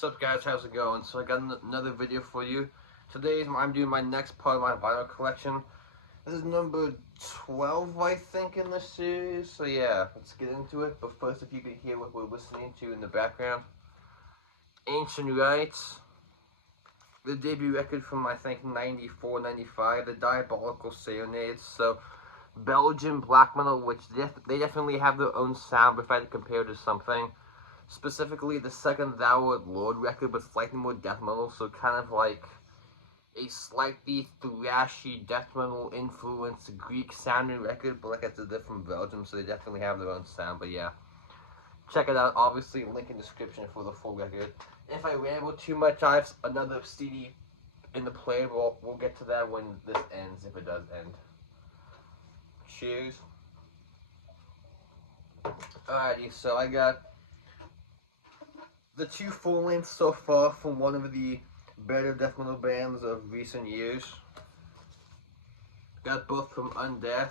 What's up guys, how's it going? So I got another video for you. Today I'm doing my next part of my vinyl collection. This is number 12 I think in this series. So yeah, let's get into it. But first, if you can hear what we're listening to in the background. Ancient Rites. The debut record from I think 94, 95. The Diabolical Serenades. So Belgian black metal, which they definitely have their own sound if I had to compare to something. Specifically, the second Thou Art Lord record, but slightly more death metal, so kind of like a slightly thrashy death metal influenced Greek sounding record, but like I said, they're from Belgium, so they definitely have their own sound. But yeah, check it out. Obviously, link in description for the full record. If I ramble too much, I have another CD in the player. We'll get to that when this ends, if it does end. Cheers. Alrighty, so I got the two full lengths so far from one of the better death metal bands of recent years. Got both from Undeath,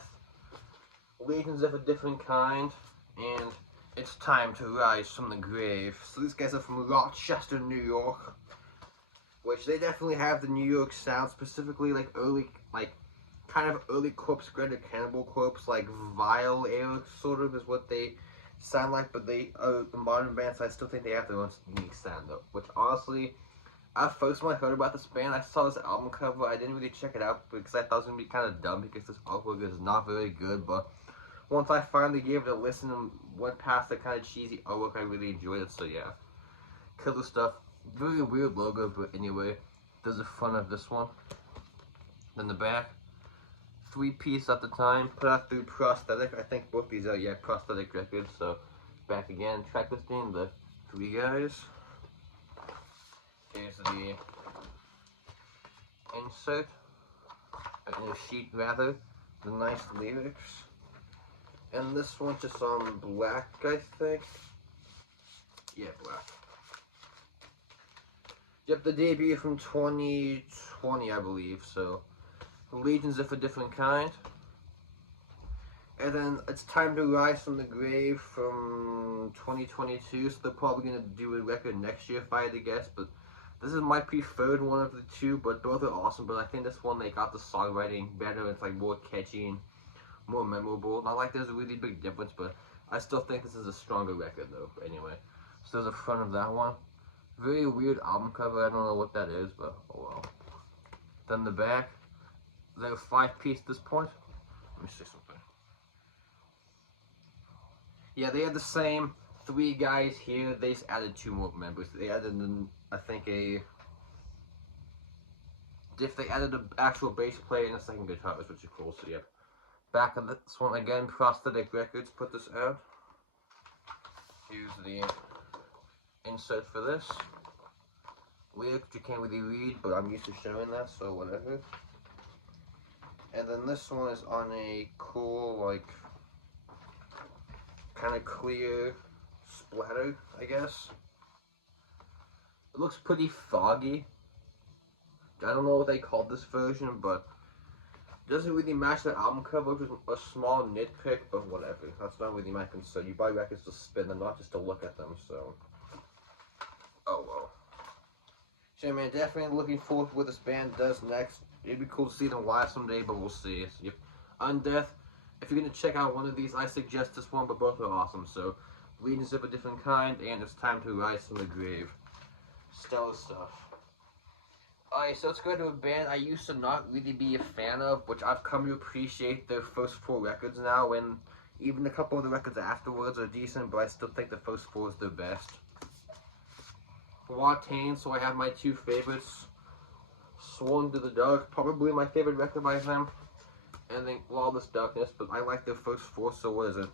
Legions of a Different Kind, and It's Time to Rise from the Grave. So these guys are from Rochester, New York, which they definitely have the New York sound, specifically like early, like kind of early Corpse Grinder, Cannibal Corpse, like Vile era sort of is what they sound like, but they are the modern bands. So I still think they have their own unique sound though, which honestly, at first when I heard about this band, I saw this album cover, I didn't really check it out because I thought it was going to be kind of dumb because this artwork is not very good, but once I finally gave it a listen and went past the kind of cheesy artwork, I really enjoyed it. So yeah, killer stuff. Very weird logo, but anyway, there's the front of this one, then the back. 3-piece at the time, put out through Prosthetic. I think both these are, yeah, Prosthetic records. So back again, track listing, the three guys. Here's the insert, in a sheet rather, the nice lyrics. And this one's just on black, I think. Yeah, black. Yep, the debut from 2020, I believe, so Legions of a Different Kind. And then It's Time to Rise from the Grave from 2022, so they're probably going to do a record next year if I had to guess, but this is my preferred one of the two, but both are awesome, but I think this one, they got the songwriting better, it's like more catchy and more memorable. Not like there's a really big difference, but I still think this is a stronger record though, anyway. So there's the front of that one. Very weird album cover, I don't know what that is, but oh well. Then the back. They're a 5-piece at this point. Let me see something. Yeah, they had the same 3 guys here. They just added 2 more members. They added, I think, they added an actual bass player and a second guitarist, which is cool. So yeah. Back of this one again, Prosthetic Records put this out. Here's the insert for this. Lyrics you can't really read, but I'm used to showing that, so whatever. And then this one is on a cool, like, kind of clear splatter, I guess. It looks pretty foggy. I don't know what they called this version, but it doesn't really match the album cover, which is a small nitpick, but whatever. That's not really my concern. You buy records to spin them, not just to look at them, so. Oh well. So man, definitely looking forward to what this band does next. It'd be cool to see them live someday, but we'll see. So, yep. Undeath. If you're gonna check out one of these, I suggest this one, but both are awesome. So, Legions of a Different Kind, and It's Time to Rise from the Grave. Stellar stuff. Alright, so let's go to a band I used to not really be a fan of, which I've come to appreciate their first 4 records now, and even a couple of the records afterwards are decent, but I still think the first 4 is their best. Watain, so I have my 2 favorites. Sworn to the Dark, probably my favorite record by them. And then Lawless Darkness, but I like their first 4, so what is it?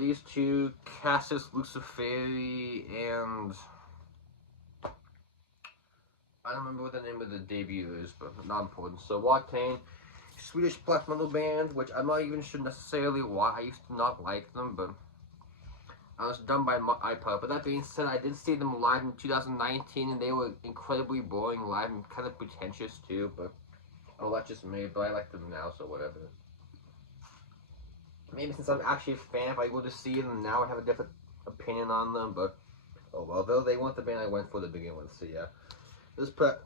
These 2, Cassis Luciferi, and I don't remember what the name of the debut is, but not important. So Watain, Swedish black metal band, which I'm not even sure necessarily why I used to not like them, but I was done by my iPod. But that being said, I did see them live in 2019, and they were incredibly boring live and kind of pretentious too, but oh, that's just me, but I like them now, so whatever. Maybe since I'm actually a fan, if I go to see them now, I have a different opinion on them, but oh well. Though they weren't the band I went for to begin with, so yeah. This put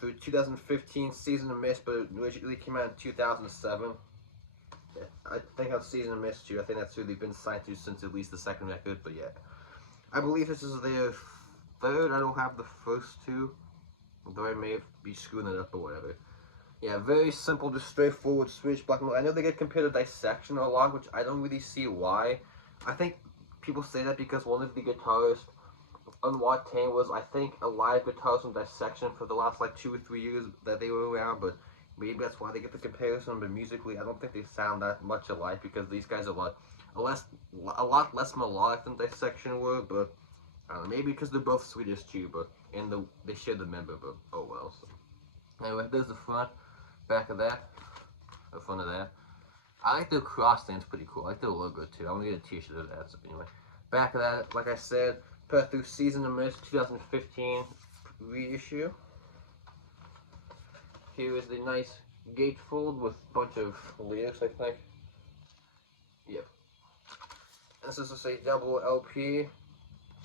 through 2015 Season of Mist, but it originally came out in 2007. Yeah, I think I've Season of Mist too. I think that's who they've been signed to since at least the second record, but yeah. I believe this is their third. I don't have the first two, though I may be screwing it up or whatever. Yeah, very simple, just straightforward Swedish black metal. I know they get compared to Dissection a lot, which I don't really see why. I think people say that because one of the guitarists on Watain was, I think, a live guitarist from Dissection for the last like 2 or 3 years that they were around, but maybe that's why they get the comparison. But musically, I don't think they sound that much alike because these guys are a lot less melodic than Dissection were. But I don't know, maybe because they're both Swedish too, but they share the member. But oh well. So anyway, there's the front. Back of that, the front of that. I like the cross thing, it's pretty cool. I like the logo too. I want to get a t-shirt of that. So anyway, back of that, like I said, put through Season of Mist 2015 reissue. Here is the nice gatefold with a bunch of lyrics, I think. Yep. This is just a double LP,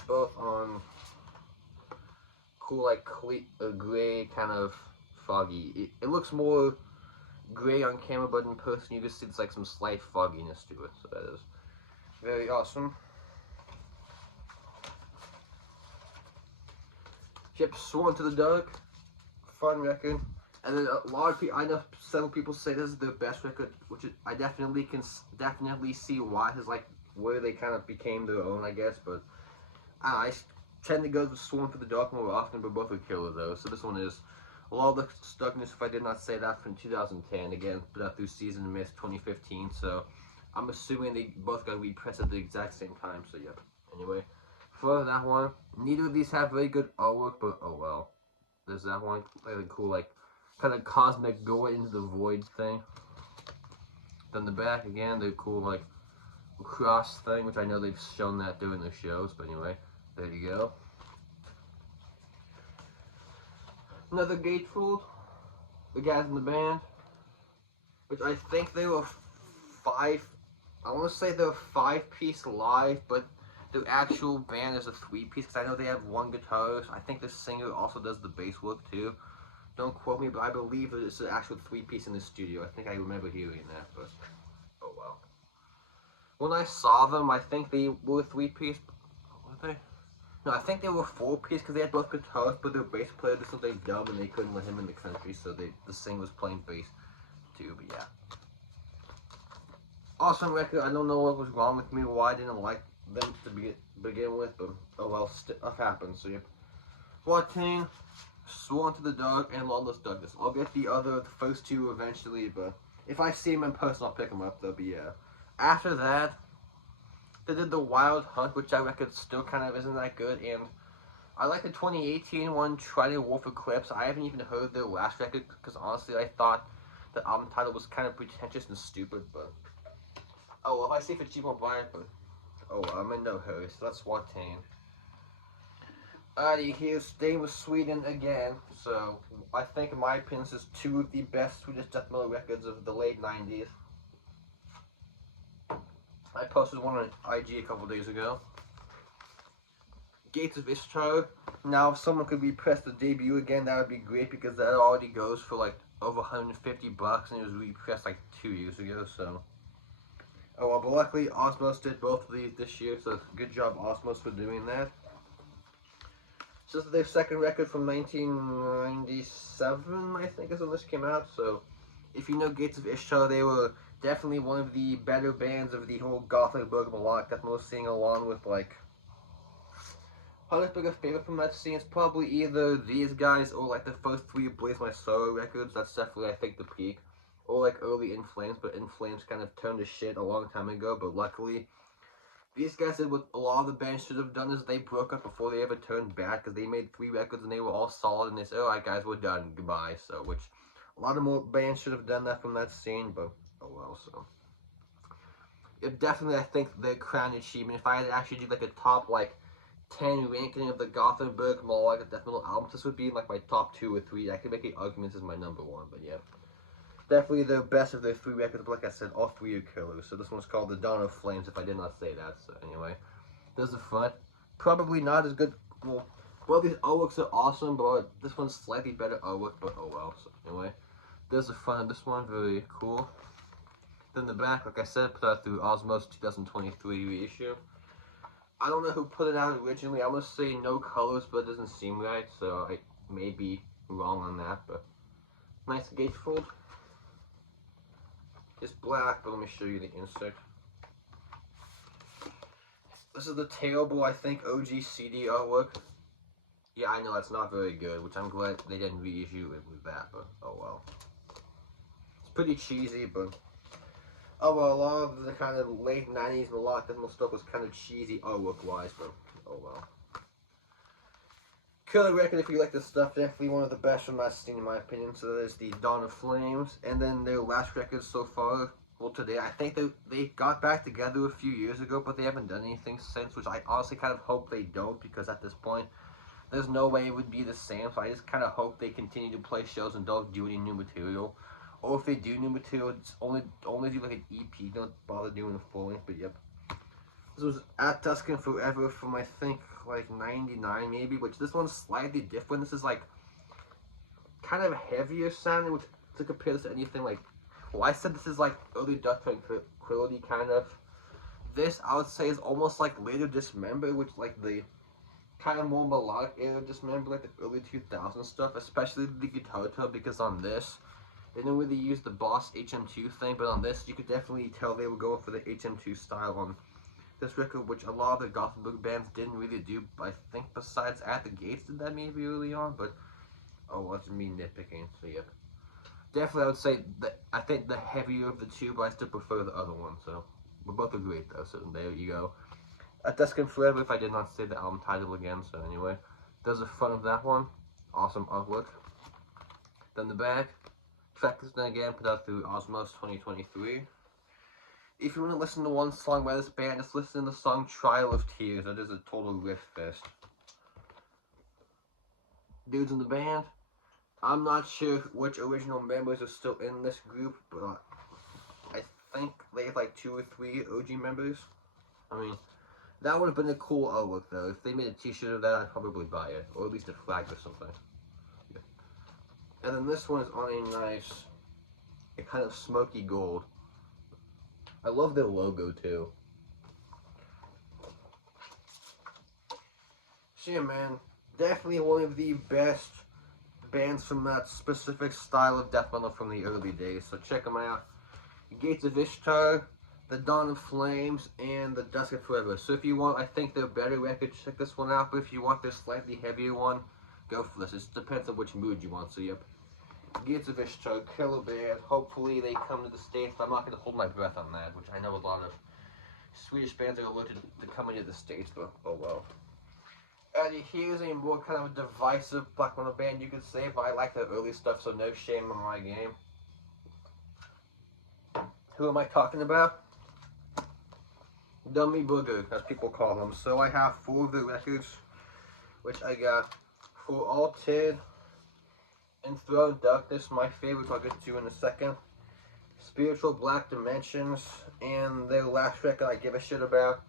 both on cool, like gray kind of foggy. It looks more gray on camera, but in person you just see it's like some slight fogginess to it, so that is very awesome. Yep, Sworn to the Dark, fun record. And then a lot of people, I know several people say this is their best record, which I definitely can see why. It's like where they kind of became their own, I guess, but I tend to go to Sworn to the Dark more often, but both are killer though, so this one is a lot of the Stuckness, if I did not say that, from 2010, again, put out through Season of Mist 2015, so I'm assuming they both got repressed at the exact same time, so yep. Anyway, for that one, neither of these have very good artwork, but oh well. There's that one, really cool, like, kind of cosmic go into the void thing. Then the back, again, they're cool, like, cross thing, which I know they've shown that during their shows, but anyway, there you go. Another gatefold, the guys in the band, which I think they were I want to say they're a 5-piece live, but their actual band is a 3-piece, because I know they have one guitarist. I think the singer also does the bass work too. Don't quote me, but I believe that it's an actual 3-piece in the studio. I think I remember hearing that, but oh well. When I saw them, I think they were 3-piece. Were they? No, I think they were 4-piece because they had both guitars, but their bass player did something dumb and they couldn't let him in the country, so the singer was playing bass too, but yeah. Awesome record. I don't know what was wrong with me, why I didn't like them to begin with, but oh well, stuff happens, so yep. Watain, Sworn to the Dark, and Lawless Darkness. I'll get the first two eventually, but if I see them in person, I'll pick them up though, but yeah. After that, they did the Wild Hunt, which that record still kind of isn't that good, and I like the 2018 one, Trident Wolf Eclipse. I haven't even heard their last record, because honestly, I thought the album title was kind of pretentious and stupid, but oh well, if I see if it's cheap, I'll buy it, but oh well, I'm in no hurry, so that's Watain. Alrighty, here's staying with Sweden again, so I think in my opinion this is two of the best Swedish death metal records of the late 90s. I posted one on IG a couple days ago. Gates of Ishtar. Now, if someone could repress the debut again, that would be great because that already goes for like over 150 bucks and it was repressed like 2 years ago, so. Oh well, but luckily Osmos did both of these this year, so good job Osmos for doing that. So this is their second record from 1997, I think is when this came out, so if you know Gates of Ishtar, they were definitely one of the better bands of the whole Gothic Berg melodic death metal scene, along with like biggest favorite from that scene is probably either these guys or like the first 3 Blaze My Sorrow records. That's definitely I think the peak, or like early In Flames, but In Flames kind of turned to shit a long time ago. But luckily, these guys did what a lot of the bands should have done, is they broke up before they ever turned bad, because they made 3 records and they were all solid, and they said, alright guys, we're done, goodbye. So which a lot of more bands should have done that from that scene, but oh well. So it definitely, I think, the crown achievement. If I had to actually do like a top like 10 ranking of the Gothenburg melodic death metal albums, this would be like my top 2 or 3. I could make the arguments as my number 1, but yeah, definitely the best of their 3 records. But like I said, all 3 are killers. So this one's called The Dawn of Flames, if I did not say that. So anyway, there's the front. Probably not as good. Well, both these artworks are awesome, but this one's slightly better artwork, but oh well. So anyway, there's the front of this one, very cool. Then the back, like I said, put out through Osmos 2023 reissue. I don't know who put it out originally. I'm gonna say no colors, but it doesn't seem right, so I may be wrong on that. But nice gatefold. It's black, but let me show you the insert. This is the terrible, I think, OG CD artwork. Yeah, I know it's not very good, which I'm glad they didn't reissue it with that, but oh well. It's pretty cheesy, but oh well, a lot of the kind of late 90s melodic stuff was kind of cheesy artwork-wise, but oh well. Killer record if you like this stuff, definitely one of the best from that scene in my opinion. So there's the Dawn of Flames, and then their last record so far, well today, I think they got back together a few years ago, but they haven't done anything since, which I honestly kind of hope they don't, because at this point, there's no way it would be the same, so I just kind of hope they continue to play shows and don't do any new material. Or if they do new material, it's only do like an EP, don't bother doing a full length, but yep. This was At Dusk and Forever from, I think, like 99 maybe, which this one's slightly different. This is like kind of heavier sounding, which to compare this to anything like, well, I said this is like early Death Tranquility kind of. This I would say is almost like later Dismember, which like the kind of more melodic era Dismember, like the early 2000s stuff, especially the guitar tone, because on this they didn't really use the Boss HM2 thing, but on this you could definitely tell they were going for the HM2 style on this record, which a lot of the Gothenburg bands didn't really do. I think besides At the Gates did that maybe early on, but oh well, that's me nitpicking, so yeah. Definitely I would say that I think the heavier of the two, but I still prefer the other one, so we're both great though, so there you go. At Dusk and Forever, if I did not say the album title again, so anyway. There's the front of that one. Awesome artwork. Then the back. Track listing again, put out through Osmos 2023. If you want to listen to one song by this band, just listen to the song Trial of Tears. That is a total riff fest. Dudes in the band. I'm not sure which original members are still in this group, but I think they have like 2 or 3 OG members. I mean, that would have been a cool artwork though. If they made a t-shirt of that, I'd probably buy it. Or at least a flag or something. Yeah. And then this one is on a nice, a kind of smoky gold. I love their logo too. So yeah, man, definitely one of the best bands from that specific style of death metal from the early days. So check them out. Gates of Ishtar, The Dawn of Flames, and The Dusk of Forever. So if you want, I think they're better records, check this one out. But if you want this slightly heavier one, go for this. It depends on which mood you want. So yep. Gates of Ishtar, killer band. Hopefully they come to the States. I'm not going to hold my breath on that, which I know a lot of Swedish bands are allergic to coming to the States, but oh well. And here's a more kind of divisive black metal band, you could say, but I like their early stuff, so no shame on my game. Who am I talking about? Dimmu Borgir, as people call them. So I have 4 of their records, which I got For All Tid, Enthroned Darkness, my favorite, I'll get to in a second. Spiritual Black Dimensions, and their last record I give a shit about,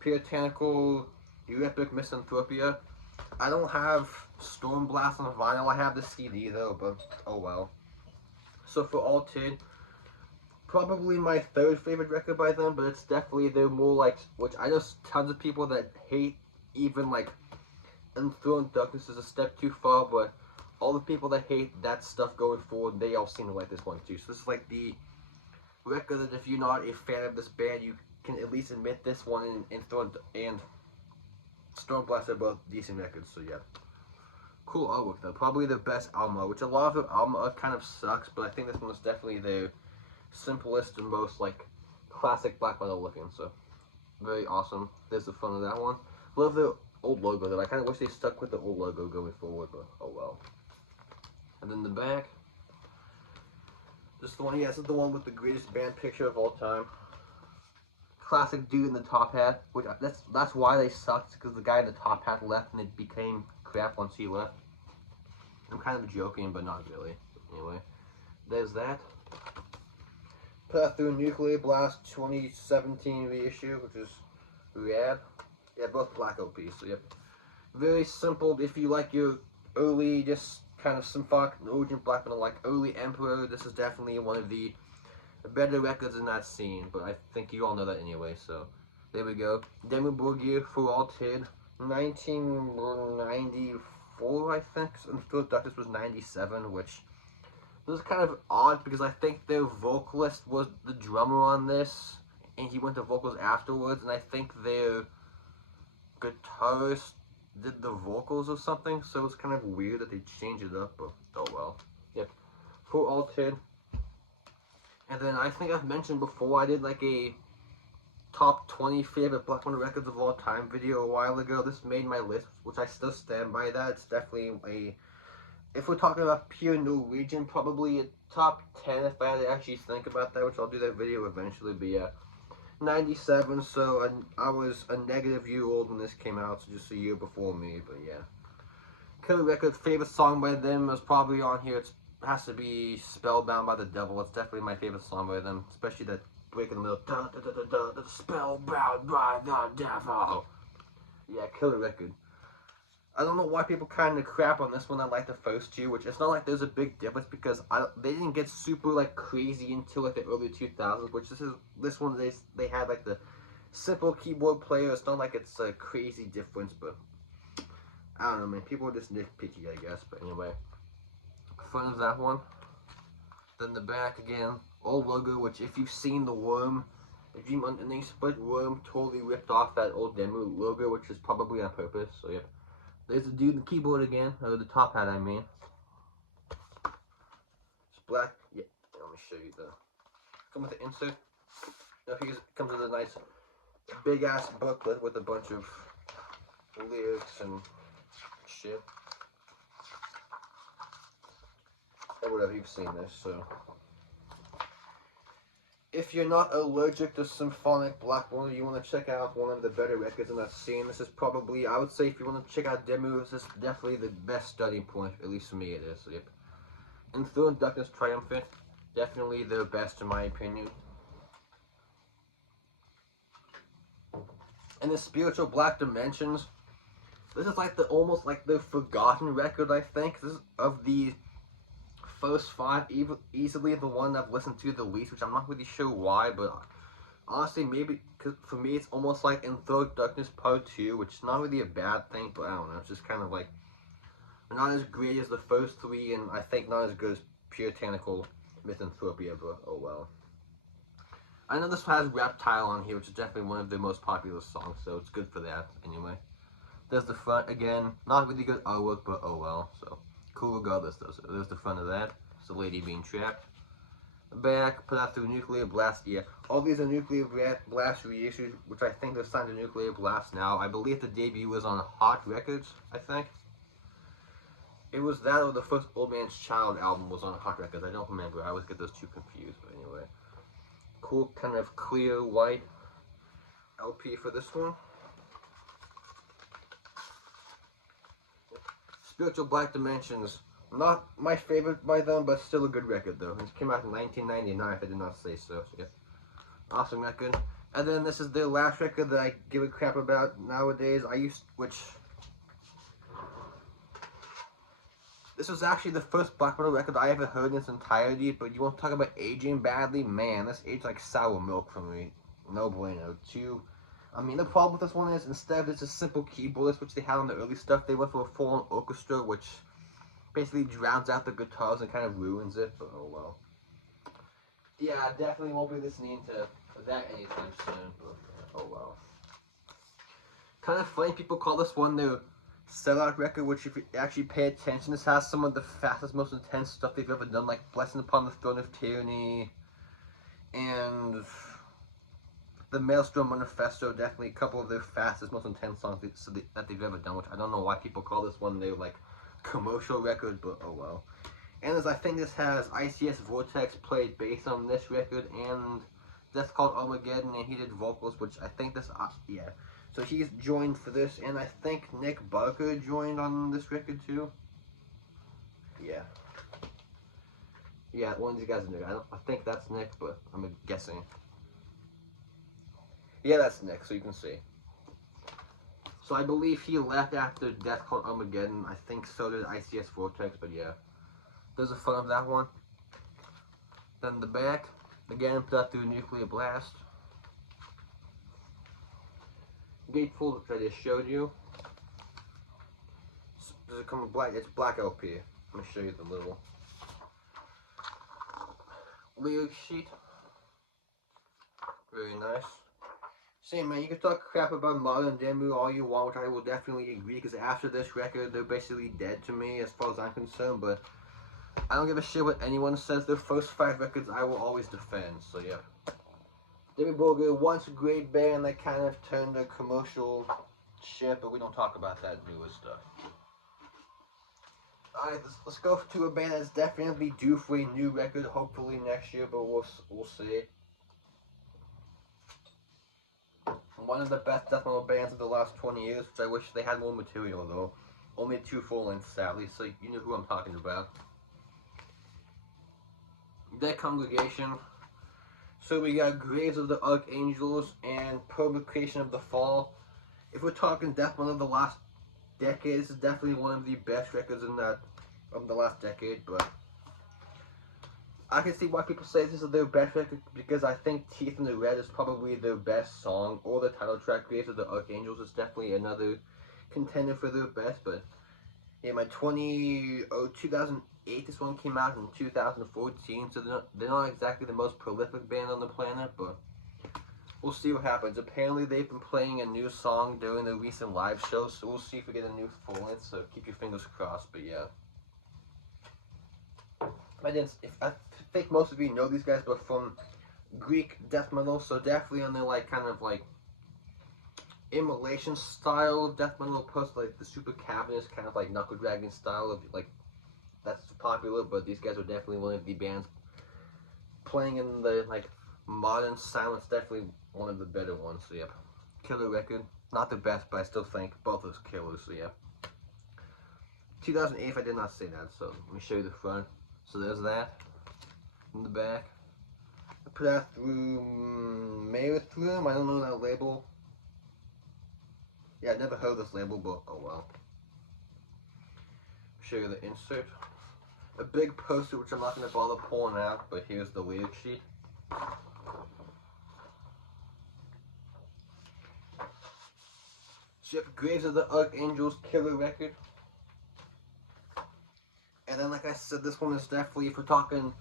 Puritanical Epic Misanthropia. I don't have Stormblast on vinyl, I have the CD though, but oh well. So For All Tid, probably my 3rd favorite record by them, but it's definitely, they're more like, which I know tons of people that hate even like Enthroned Darkness is a step too far, but all the people that hate that stuff going forward, they all seem to like this one too. So this is like the record that if you're not a fan of this band, you can at least admit this one and Stormblast are both decent records, so yeah. Cool artwork though, probably the best album art, which a lot of their album art kind of sucks, but I think this one is definitely their simplest and most like classic black metal looking, so very awesome. There's the front of that one. Love the old logo though, I kind of wish they stuck with the old logo going forward, but oh well. And then the back, this is the one, yeah, this is the one with the greatest band picture of all time. Classic dude in the top hat, which that's why they sucked, because the guy in the top hat left and it became crap once he left. I'm kind of joking, but not really. Anyway, there's that. Put out through Nuclear Blast 2017 reissue, which is rad. Yeah, both black LPs, so yep. Very simple. If you like your early, just kind of symphonic Norwegian black metal, like early Emperor, this is definitely one of the better records in that scene, but I think you all know that anyway, so there we go. Dimmu Borgir for all tid, 1994, I think, and Philip Douglas was 97, which was kind of odd because I think their vocalist was the drummer on this, and he went to vocals afterwards, and I think their guitarist did the vocals or something, so it's kind of weird that they changed it up, but oh well. Yep, for all tid. And then I think I've mentioned before, I did like a top 20 favorite black metal records of all time video a while ago. This made my list, which I still stand by that. It's definitely a, if we're talking about pure Norwegian, probably a top 10 if I had to actually think about that, which I'll do that video eventually, but yeah. 97, so I was a negative year old when this came out, so just a year before me, but yeah. Killer Records, favorite song by them is probably on here. It has to be Spellbound by the Devil. It's definitely my favorite song by them, especially that break in the middle. Da, da, da, da, da, da, Spellbound by the Devil. Yeah, Killer Record. I don't know why people kind of crap on this one. I like the first two, which it's not like there's a big difference because they didn't get super like crazy until like the early 2000s. Which this one they had like the simple keyboard player. It's not like it's a crazy difference, but I don't know, man. People are just nitpicky, I guess. But anyway, front of that one. Then the back again, old logo. Which if you've seen the worm, the Dream Underneath Split worm totally ripped off that old Dimmu logo, which is probably on purpose. So yeah. There's the dude in the keyboard again, or the top hat, I mean. It's black. Yeah, let me show you the. Come with the insert. Now he comes with a nice, big ass booklet with a bunch of lyrics and shit. Or whatever, you've seen this, so. If you're not allergic to symphonic black metal, you want to check out one of the better records in that scene. This is probably, I would say, if you want to check out Dimmu, this is definitely the best starting point. At least for me, it is. Yep. Enthroned Darkness Triumphant, definitely the best in my opinion. And the Spiritual Black Dimensions, this is like almost like the forgotten record. I think this is of the first five, easily the one I've listened to the least, which I'm not really sure why, but honestly, maybe, cause for me, it's almost like Enthroned Darkness Part 2, which is not really a bad thing, but I don't know, it's just kind of like, not as great as the first three, and I think not as good as Puritanical Mythanthropia, but oh well. I know this has Reptile on here, which is definitely one of their most popular songs, so it's good for that, anyway. There's the front, again, not really good artwork, but oh well, so. Cool regardless though, so there's the front of that. It's the lady being trapped. Back, put out through Nuclear Blast, yeah. All these are Nuclear Blast reissues, which I think they're signed to Nuclear Blast now. I believe the debut was on Hot Records, I think. It was that or the first Old Man's Child album was on Hot Records. I don't remember, I always get those two confused, but anyway. Cool, kind of clear white LP for this one. Spiritual Black Dimensions, not my favorite by them, but still a good record though. It came out in 1999, if I did not say so. So yeah, awesome record. And then this is their last record that I give a crap about nowadays. This was actually the first black metal record I ever heard in its entirety. But you want to talk about aging badly? Man, this aged like sour milk for me. No bueno. I mean, the problem with this one is, instead of just a simple keyboardist, which they had on the early stuff, they went for a full-on orchestra, which basically drowns out the guitars and kind of ruins it, but oh well. Yeah, I definitely won't be listening to that anytime soon, but oh well. Kind of funny, people call this one their sellout record, which if you actually pay attention, this has some of the fastest, most intense stuff they've ever done, like Blessing Upon the Throne of Tyranny, and the Maelstrom Manifesto, definitely a couple of their fastest, most intense songs that they've ever done, which I don't know why people call this one their, like, commercial record, but oh well. And I think this has ICS Vortex played bass on this record, and Death Called Armageddon, and he did vocals, which I think this, yeah. So he's joined for this, and I think Nick Barker joined on this record too. Yeah. Yeah, one of these guys is Nick. I think that's Nick, but I'm guessing. Yeah, that's Nick, so you can see. So I believe he left after Death Called Armageddon. I think so did ICS Vortex, but yeah. There's the front of that one. Then the back, again put out through Nuclear Blast. Gatefold, which I just showed you. Does it come in black? It's black LP. Let me show you the little lyric sheet. Very nice. Same man, you can talk crap about modern Dimmu all you want, which I will definitely agree, because after this record, they're basically dead to me as far as I'm concerned, but I don't give a shit what anyone says. Their first 5 records I will always defend, so yeah. Dimmu Borgir, once a great band that kind of turned to commercial shit, but we don't talk about that newer stuff. Alright, let's go to a band that's definitely due for a new record, hopefully next year, but we'll see. One of the best death metal bands of the last 20 years, which I wish they had more material though. Only 2 full lengths, sadly, so you know who I'm talking about. Their Congregation. So we got Graves of the Archangels and Purgation of the Fall. If we're talking death metal of the last decade, this is definitely one of the best records in that of the last decade, but I can see why people say this is their best record, because I think Teeth in the Red is probably their best song, or the title track, Graves of the Archangels, is definitely another contender for their best, but yeah, 2008, this one came out in 2014, so they're not exactly the most prolific band on the planet, but we'll see what happens. Apparently they've been playing a new song during the recent live show, so we'll see if we get a new full length, so keep your fingers crossed, but yeah. I think most of you know these guys, but from Greek death metal, so definitely on their like kind of like immolation style of death metal, opposed to like the super cavernous kind of like knuckle dragon style of like that's popular. But these guys are definitely one of the bands playing in the like modern silence, definitely one of the better ones. So yep, killer record, not the best, but I still think both those killers. So yeah. 2008, I did not say that, so let me show you the front. So there's that. In the back. I put that through Marathroom. I don't know that label. Yeah, I never heard this label, but oh well. Show you the insert. A big poster, which I'm not going to bother pulling out, but here's the lyric sheet. So you have Graves of the Archangels, killer record. And then, like I said, this one is definitely, if we're talking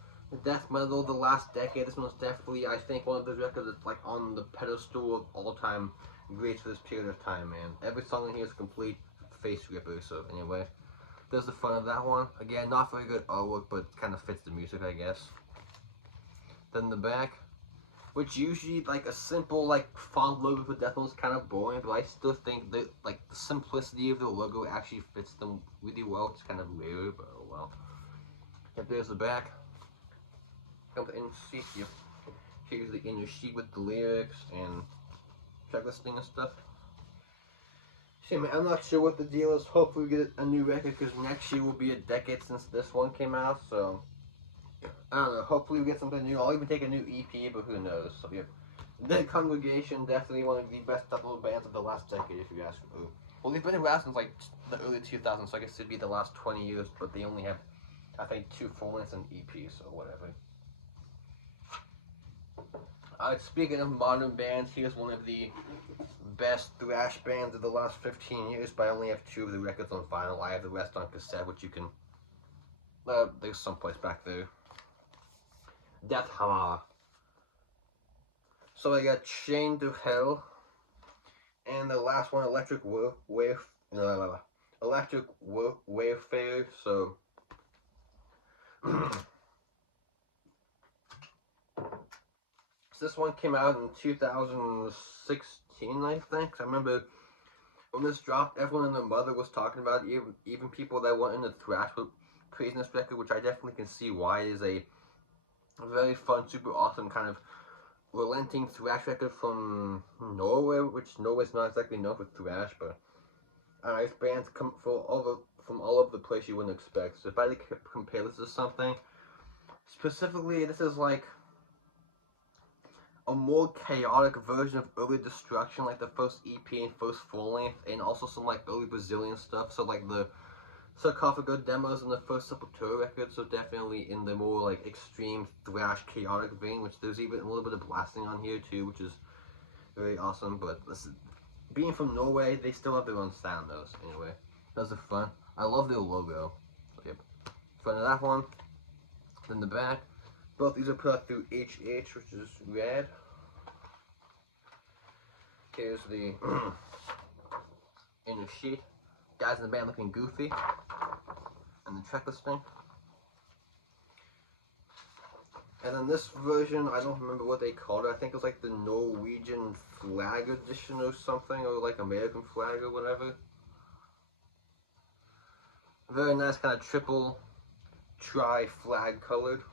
death metal the last decade, this one is definitely, I think, one of those records that's like on the pedestal of all-time greats for this period of time, man. Every song in here is complete face ripper. So anyway, there's the front of that one. Again, not very good artwork, but kind of fits the music, I guess. Then the back, which usually like a simple like font logo for death metal is kind of boring, but I still think that like the simplicity of the logo actually fits them really well. It's kind of rare, but oh well. Yep, there's the back. Come to sheet. Yep. Here's the inner sheet with the lyrics and track listing and stuff. See, man, I'm not sure what the deal is. Hopefully we get a new record, because next year will be a decade since this one came out, so I don't know, hopefully we get something new. I'll even take a new EP, but who knows. So yeah, The Congregation, definitely one of the best death metal bands of the last decade, if you ask me. Well, they've been around since like the early 2000s, so I guess it'd be the last 20 years, but they only have, I think, 2 full lengths and EP, so whatever. Speaking of modern bands, here's one of the best thrash bands of the last 15 years, but I only have 2 of the records on vinyl. I have the rest on cassette, which you can, there's someplace back there. Deathhammer. So I got Chained to Hell, and the last one, Electric Warfare. So this one came out in 2016, I think. I remember when this dropped, everyone and their mother was talking about it. Even people that weren't into thrash were praising this record, which I definitely can see why. It is a very fun, super awesome kind of relenting thrash record from Norway, which Norway's not exactly known for thrash, but these bands come from all over the place you wouldn't expect. So if I had to compare this to something, specifically, this is like a a more chaotic version of early Destruction, like the first EP and first full length, and also some like early Brazilian stuff. So like the Sarcophago demos and the first Sepultura records, so definitely in the more like extreme thrash chaotic vein, which there's even a little bit of blasting on here too, which is very awesome. But listen, being from Norway, they still have their own sound though. So anyway, those are fun. I love their logo. So, yep, front of that one. Then the back. Both these are put out through HH, which is red. Here's the inner sheet. Guys in the band looking goofy. And the track listing. And then this version, I don't remember what they called it. I think it was like the Norwegian flag edition or something, or like American flag or whatever. Very nice kind of triple tri-flag colored.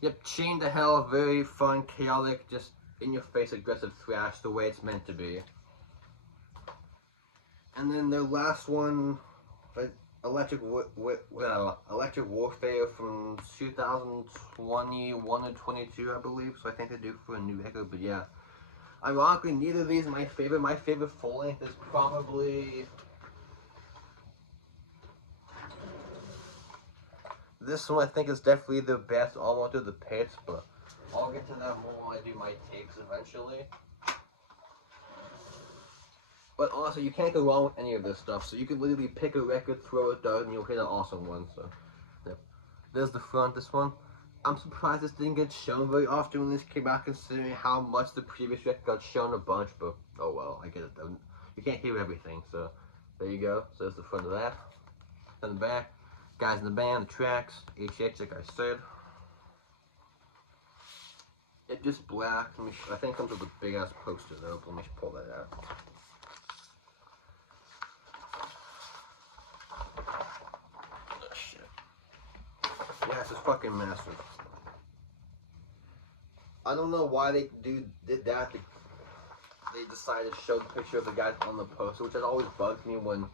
Yep, Chained to Hell, very fun, chaotic, just in-your-face aggressive thrash, the way it's meant to be. And then their last one, Electric Warfare from 2021 or 22, I believe. So I think they do for a new record, but yeah. Ironically, neither of these are my favorite. My favorite full length is probably this one. I think is definitely the best Almost to the Pits, but I'll get to that more when I do my takes eventually. But honestly, you can't go wrong with any of this stuff. So you can literally pick a record, throw it down, and you'll hit an awesome one. So, yep. There's the front, this one. I'm surprised this didn't get shown very often when this came out, considering how much the previous record got shown a bunch. But, oh well, I get it. You can't hear everything, so there you go. So there's the front of that. And the back. Guys in the band, the tracks, HH, like I said. It just black. I think it comes with a big ass poster though. But let me pull that out. Oh shit. Yeah, this is fucking massive. I don't know why they did that. They decided to show the picture of the guys on the poster, which has always bugged me when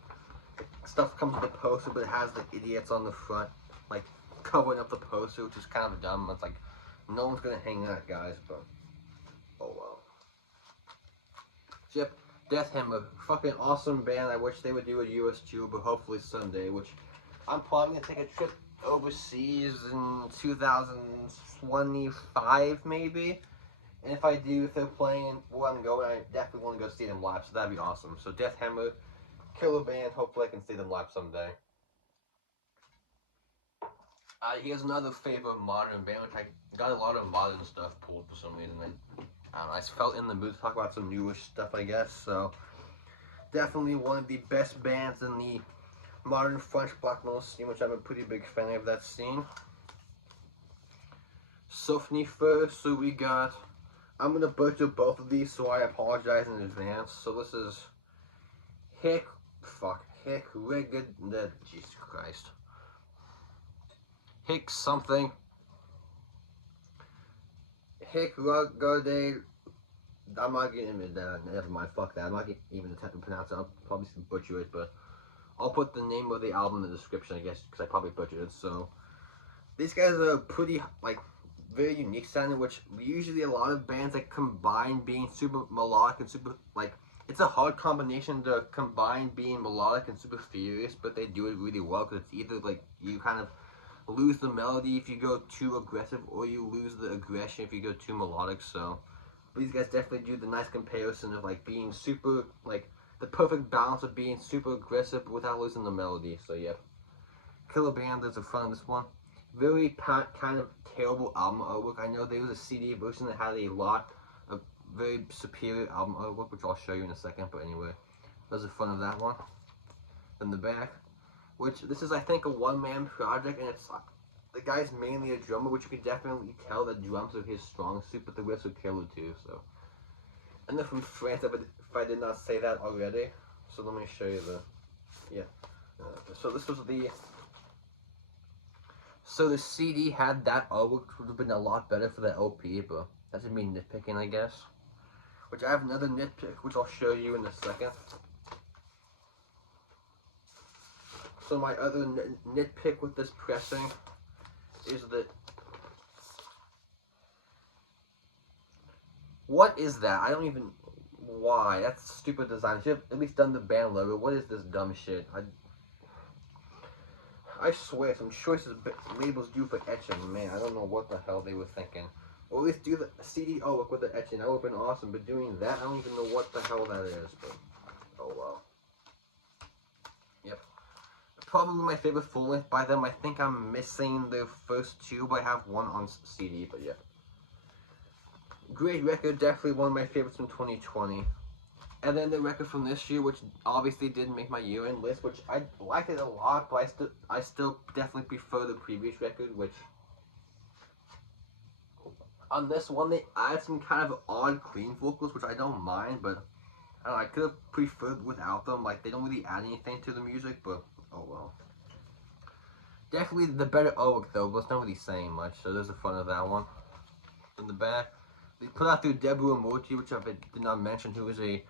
stuff comes with the poster, but it has the idiots on the front, like covering up the poster, which is kind of dumb. It's like no one's gonna hang that, guys, but oh well. So, yep, Deathhammer, fucking awesome band. I wish they would do a US tour, but hopefully someday. Which I'm probably gonna take a trip overseas in 2025 maybe. And if I do, if they're playing where I'm going, I definitely want to go see them live. So that'd be awesome. So Deathhammer, killer band. Hopefully I can see them live someday. Here's another favorite modern band, which I got a lot of modern stuff pulled for some reason. I felt in the mood to talk about some newish stuff, I guess. So definitely one of the best bands in the modern French black metal scene, which I'm a pretty big fan of that scene. Sühnopfer. So we got. I'm gonna butcher both of these, so I apologize in advance. So this is Jesus Christ. Hick something. Hick Ruggarde. I'm not getting into that. Never mind. Fuck that. I'm not even attempting to pronounce it. I'll probably butcher it, but I'll put the name of the album in the description, I guess, because I probably butchered it. So these guys are pretty very unique sounding, which usually a lot of bands that combine being super melodic and super it's a hard combination to combine being melodic and super furious, but they do it really well because it's either you kind of lose the melody if you go too aggressive, or you lose the aggression if you go too melodic. So but these guys definitely do the nice comparison of being super the perfect balance of being super aggressive without losing the melody. So yeah, killer band. There's the front of this one. Very kind of terrible album artwork. I know there was a CD version that had a lot of very superior album artwork, which I'll show you in a second. But anyway, there's the front of that one. Then the back, which this is I think a one-man project, and it's the guy's mainly a drummer, which you can definitely tell that drums are his strong suit, but the riffs are killer too. So, and they're from France. If I did not say that already, so let me show you so this was the. So the CD had that artwork, which would have been a lot better for the LP, but that's me nitpicking, I guess. Which I have another nitpick, which I'll show you in a second. So my other nitpick with this pressing is that What is that? I don't even... Why? That's stupid design. Should have at least done the band logo. What is this dumb shit? I swear, some choices labels due for etching. Man, I don't know what the hell they were thinking. Or at least do the CD artwork with the etching. That would have been awesome. But doing that, I don't even know what the hell that is. But, oh well. Yep. Probably my favorite full length by them. I think I'm missing the first two, but I have one on CD. But yeah. Great record. Definitely one of my favorites from 2020. And then the record from this year, which obviously didn't make my year-end list, which I liked it a lot, but I still definitely prefer the previous record, which on this one they added some kind of odd clean vocals, which I don't mind, but I don't know, I could have preferred without them. Like, they don't really add anything to the music, but oh well. Definitely the better artwork though, but it's not really saying much, so there's the fun of that one. In the back, they put out through Dimmu Borgir, which I did not mention, who is a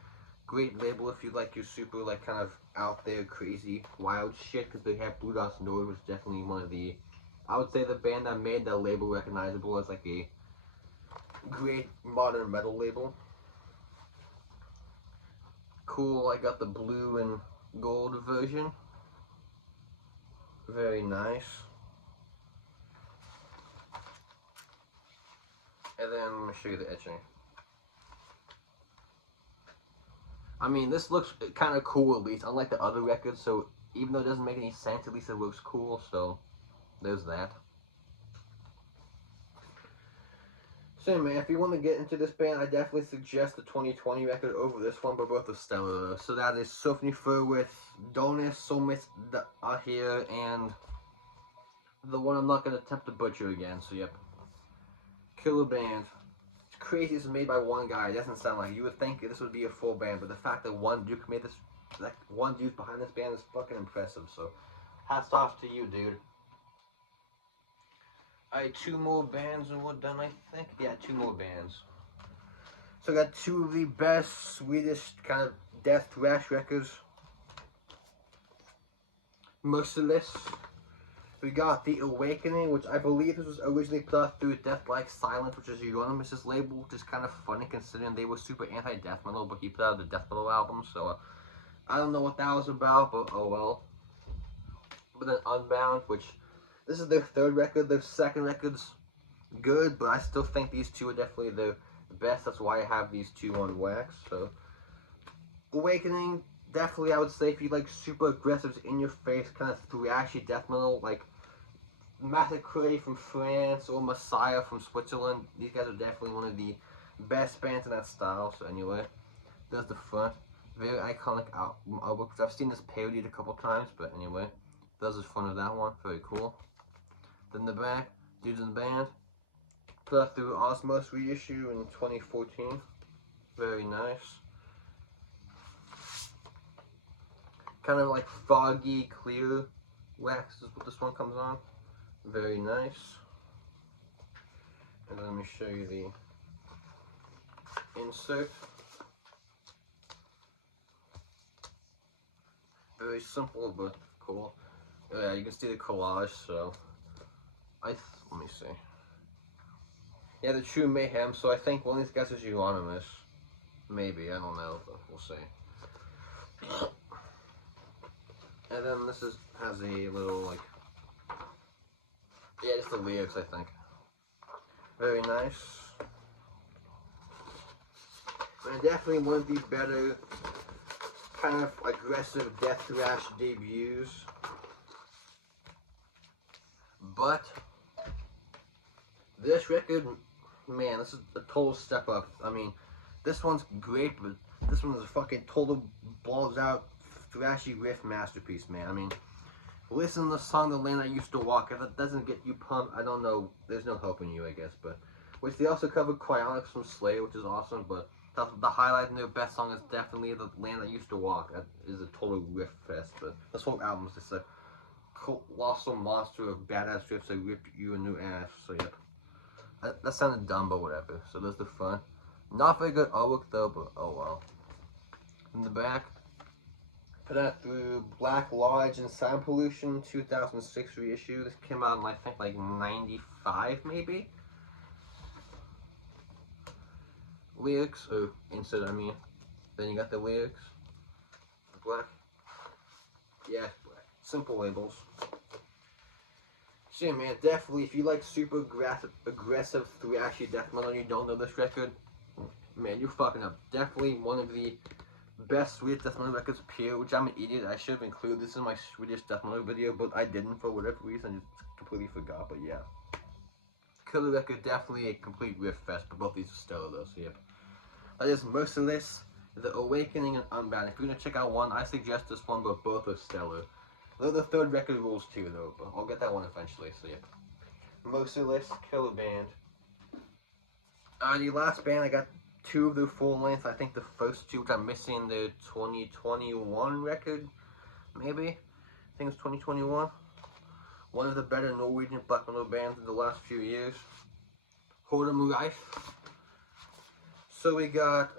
great label if you like your super, like, kind of out there, crazy, wild shit, because they have Blue Dot's Nord, which is definitely one of the, I would say, the band that made that label recognizable as, like, a great modern metal label. Cool, I got the blue and gold version. Very nice. And then, let me show you the etching. I mean, this looks kind of cool, at least, unlike the other records, so even though it doesn't make any sense, at least it looks cool, so there's that. So anyway, if you want to get into this band, I definitely suggest the 2020 record over this one, but both are stellar. So that is Sühnopfer with Donis, Somit here, and the one I'm not going to attempt to butcher again, so yep. Killer band. Crazy is made by one guy. It doesn't sound like, you would think this would be a full band, but the fact that one dude made this, that one dude behind this band is fucking impressive. So hats off to you, dude. Alright, 2 more bands and we're done, I think. Yeah, 2 more bands. So I got 2 of the best Swedish kind of death thrash records. Merciless. We got The Awakening, which I believe this was originally put out through Death Like Silence, which is Euronymous' label, which is kind of funny considering they were super anti-death metal, but he put out the death metal album, so I don't know what that was about, but oh well. But then Unbound, which, this is their 3rd record. Their 2nd record's good, but I still think these 2 are definitely the best. That's why I have these 2 on wax, so. Awakening, definitely I would say if you like super aggressive, in your face, kind of thrashy death metal, like Massacre from France or Messiah from Switzerland. These guys are definitely one of the best bands in that style. So anyway, there's the front. Very iconic artwork. I've seen this parodied a couple times, but anyway, there's the front of that one. Very cool. Then the back, dudes in the band. Put out through Osmos reissue in 2014. Very nice. Kind of like foggy, clear wax is what this one comes on. Very nice. And let me show you the insert. Very simple but cool. Yeah, you can see the collage, so let me see. Yeah, the True Mayhem, so I think one of these guys is Euronymous. Maybe, I don't know, but we'll see. And then this has a little, like, yeah, just the lyrics, I think. Very nice. And definitely one of the better kind of aggressive death thrash debuts. But this record, man, this is a total step up. I mean, this one's great, but this one is a fucking total balls out thrashy riff masterpiece, man. I mean, listen to the song The Land I Used to Walk. If that doesn't get you pumped, I don't know. There's no helping you, I guess. But which they also covered Cryonics from Slayer, which is awesome. But the highlight and their best song is definitely The Land I Used to Walk. That is a total riff fest. But this whole album is just a colossal monster of badass riffs that rip you a new ass. So yep. That sounded dumb, but whatever. So there's the front. Not very good artwork though, but oh well. In the back, put out through Black Lodge and Sound Pollution 2006 reissue. This came out in, I think, like 95 maybe. lyrics, or insert I mean. Then you got the lyrics. Black. Yeah, black. Simple labels. So yeah, man, definitely if you like super aggressive thrashy death metal and you don't know this record, man, you're fucking up. Definitely one of the best Swedish death metal records, period, which I'm an idiot. I should have included this in my Swedish death metal video, but I didn't for whatever reason. I just completely forgot, but yeah. Killer record, definitely a complete riff fest, but both these are stellar though, so yep. That is Merciless, The Awakening, and Unbound. If you're gonna check out one, I suggest this one, but both are stellar. The third record rules too though, but I'll get that one eventually, so yep. Merciless, killer band. The last band, I got two of their full length. I think the first two, which I'm missing, the 2021 record, maybe? I think it's 2021. One of the better Norwegian black metal bands in the last few years. Whoredom Rife. So we got,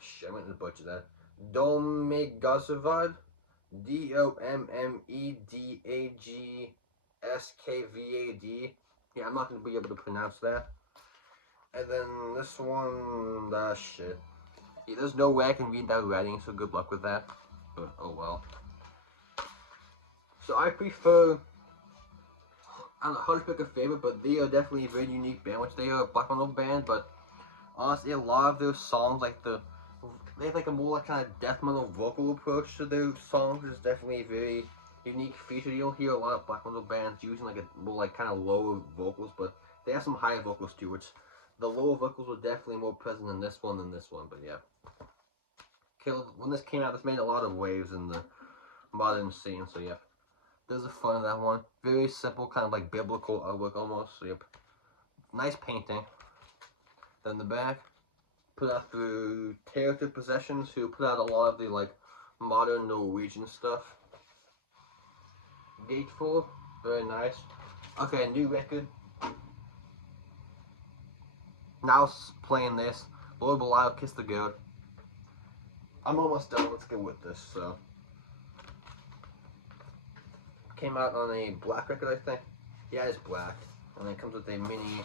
shit, I'm gonna butcher that. Dommedagskvad. Dommedagskvad. Yeah, I'm not gonna be able to pronounce that. And then this one, shit. Yeah, there's no way I can read that writing, so good luck with that. But, oh well. So I prefer, I don't know how to pick a favorite, but they are definitely a very unique band, which they are a black metal band, but honestly, a lot of their songs, like they have like a more like kind of death metal vocal approach to their songs, which is definitely a very unique feature. You don't hear a lot of black metal bands using like a more like kind of lower vocals, but they have some higher vocals too, which the lower vocals were definitely more present in this one than this one, but yeah. When this came out, this made a lot of waves in the modern scene, so yeah. There's the fun of that one. Very simple, kind of like biblical artwork almost. So yep. Nice painting. Then the back, put out through Character Possessions, who put out a lot of the like modern Norwegian stuff. Gatefold, very nice. Okay, new record. Now playing this. Lord Belial, Kiss the Goat. I'm almost done. Let's get with this. So. Came out on a black record, I think. Yeah, it's black. And then it comes with a mini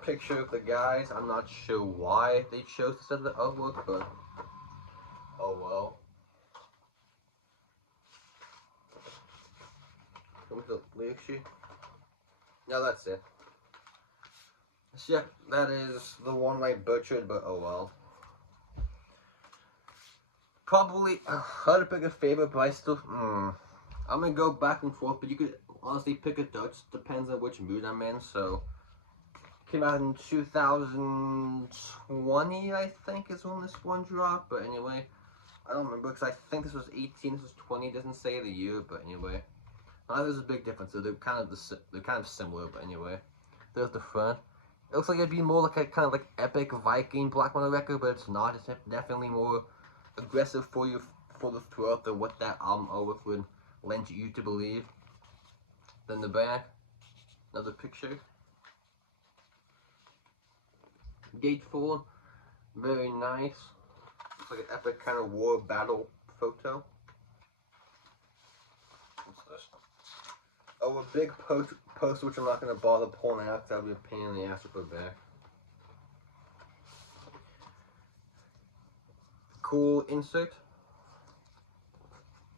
picture of the guys. I'm not sure why they chose to set the artwork, but oh well. With the lyric sheet. No, that's it. So yeah, that is the one I butchered, but oh well. Probably hard to pick a favorite, but I still I'm gonna go back and forth, but you could honestly pick a Dutch. Depends on which mood I'm in. So, came out in 2020, I think, is when this one dropped. But anyway, I don't remember because I think this was 18, this was 20. It doesn't say the year, but anyway, there's a big difference. So they're kind of similar, but anyway, there's the front. It looks like it'd be more like a kind of like epic Viking black metal record, but it's not. It's definitely more aggressive for the throat than what that album artwork would lend you to believe. Then the back, another picture. Gatefold, very nice. Looks like an epic kind of war battle photo. What's this? Oh, a big poster which I'm not going to bother pulling out because that would be a pain in the ass to put back. Cool insert.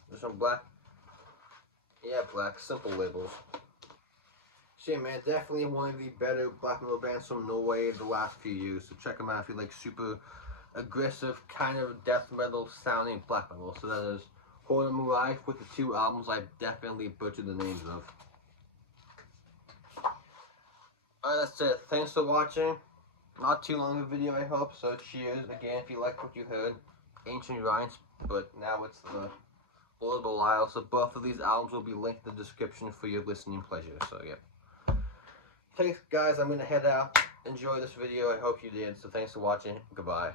There's some black. Yeah, black. Simple labels. So yeah, man, definitely one of the better black metal bands from Norway the last few years. So check them out if you like super aggressive, kind of death metal sounding black metal. So that is Whoredom Rife with the two albums I definitely butchered the names of. Alright, that's it. Thanks for watching. Not too long of a video, I hope. So cheers again if you like what you heard. Ancient Rites, but now it's the Lord Belial. So both of these albums will be linked in the description for your listening pleasure. So yeah. Thanks guys, I'm gonna head out. Enjoy this video, I hope you did. So thanks for watching. Goodbye.